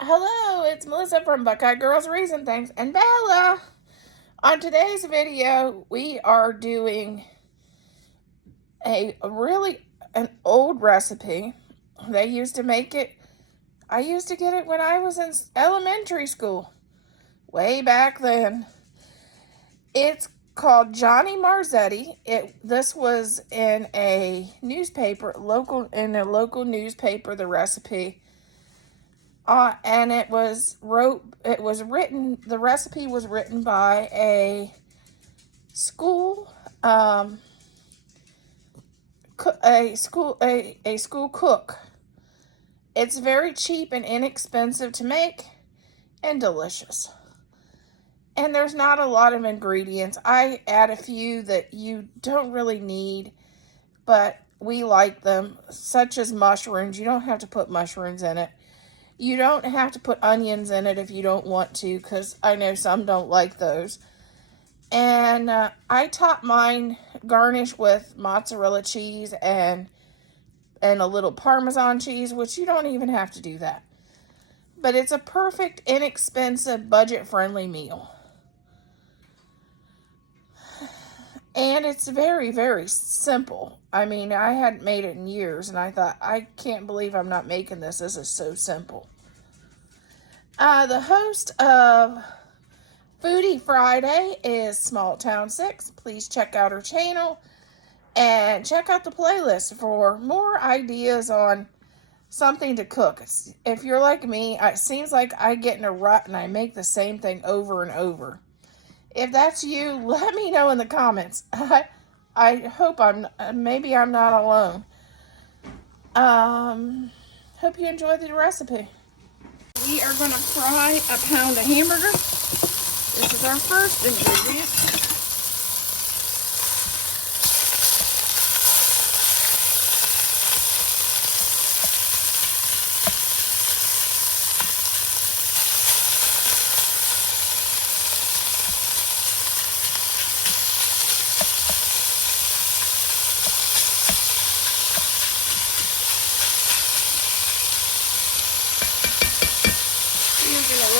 Hello, it's Melissa from Buckeye Girls Reason Things and Bella. On today's video, we are doing an old recipe. They used to make it. I used to get it when I was in elementary school, way back then. It's called Johnny Marzetti. This was in a newspaper, a local newspaper. The recipe. And the recipe was written by a school cook. It's very cheap and inexpensive to make and delicious. And there's not a lot of ingredients. I add a few that you don't really need, but we like them, such as mushrooms. You don't have to put mushrooms in it. You don't have to put onions in it if you don't want to, because I know some don't like those. And I top mine garnished with mozzarella cheese and a little Parmesan cheese, which you don't even have to do that. But it's a perfect, inexpensive, budget-friendly meal. And it's very, very simple. I mean, I hadn't made it in years, and I thought, I can't believe I'm not making this. This is so simple. The host of Foodie Friday is Small Town 6. Please check out her channel and check out the playlist for more ideas on something to cook. If you're like me, it seems like I get in a rut and I make the same thing over and over. If that's you, let me know in the comments. I hope maybe I'm not alone. Hope you enjoyed the recipe. We are going to fry a pound of hamburger. This is our first ingredient.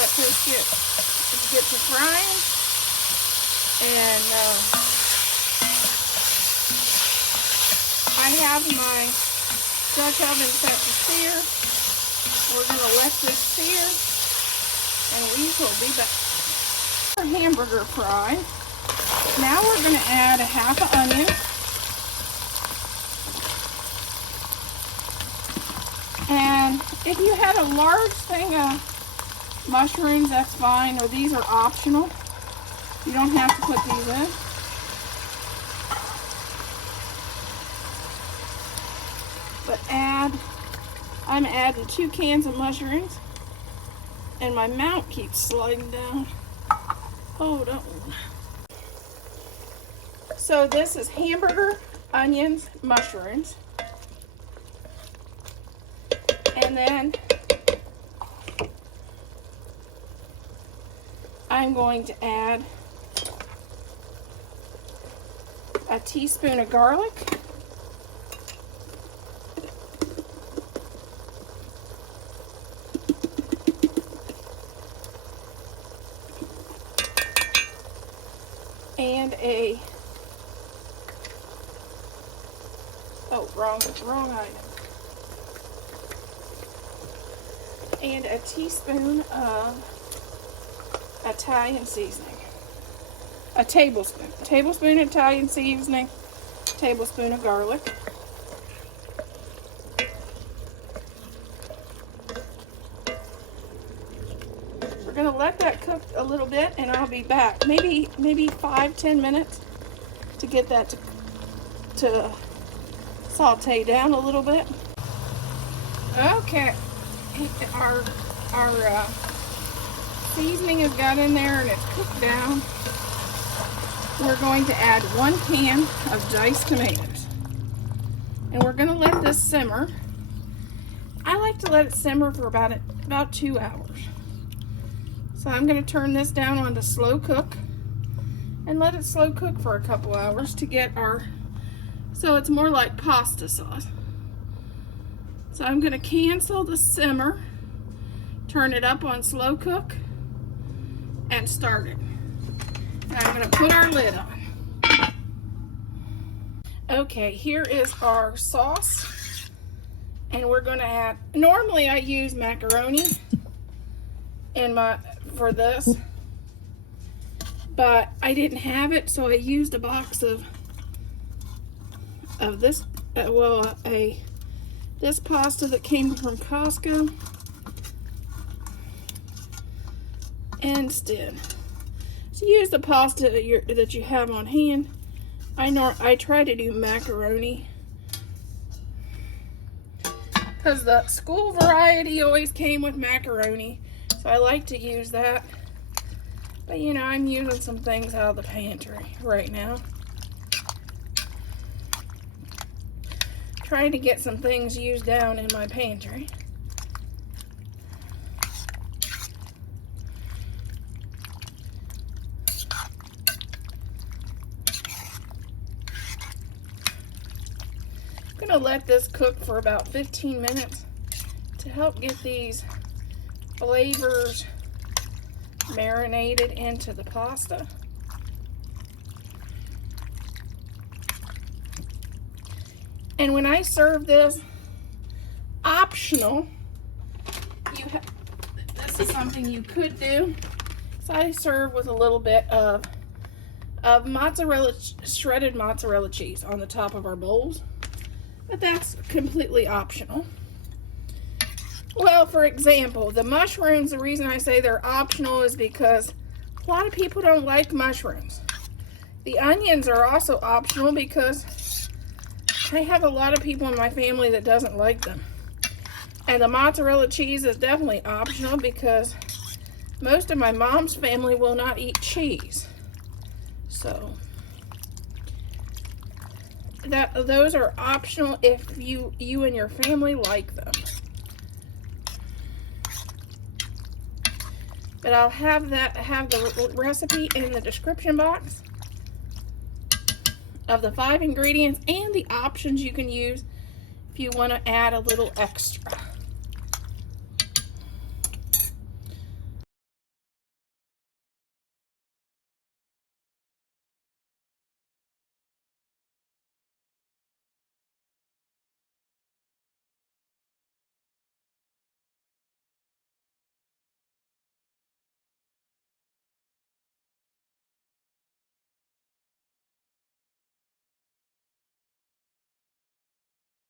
Let this get to frying, and I have my Dutch oven set to sear. We're going to let this sear, and we will be back. Our hamburger fry. Now we're going to add a half an onion, and if you had a large thing of mushrooms, that's fine, or these are optional. You don't have to put these in. But I'm adding 2 cans of mushrooms, and my mount keeps sliding down. Hold on. So this is hamburger, onions, mushrooms, and then I'm going to add a teaspoon of garlic, and wrong item, and a teaspoon of Italian seasoning. A tablespoon Italian seasoning, tablespoon of garlic. We're going to let that cook a little bit, and I'll be back. Maybe 5-10 minutes to get that to saute down a little bit. Okay, our seasoning has got in there and it's cooked down. We're going to add 1 can of diced tomatoes, and we're going to let this simmer. I like to let it simmer for about 2 hours. So I'm going to turn this down on to slow cook and let it slow cook for a couple hours to get so it's more like pasta sauce. So I'm going to cancel the simmer, turn it up on slow cook, and start it. Now I'm going to put our lid on. Okay, here is our sauce, and we're going to add, normally I use macaroni for this, but I didn't have it, so I used a box of this, this pasta that came from Costco instead. So use the pasta that you have on hand. I try to do macaroni because the school variety always came with macaroni, so I like to use that. But you know, I'm using some things out of the pantry right now. Trying to get some things used down in my pantry. I'm going to let this cook for about 15 minutes to help get these flavors marinated into the pasta. And when I serve this, optional, this is something you could do. So I serve with a little bit of shredded mozzarella cheese on the top of our bowls. But that's completely optional. Well, for example, the mushrooms, the reason I say they're optional is because a lot of people don't like mushrooms. The onions are also optional because I have a lot of people in my family that doesn't like them. And the mozzarella cheese is definitely optional because most of my mom's family will not eat cheese. So those are optional if you and your family like them. But I'll have the recipe in the description box of the 5 ingredients and the options you can use if you want to add a little extra.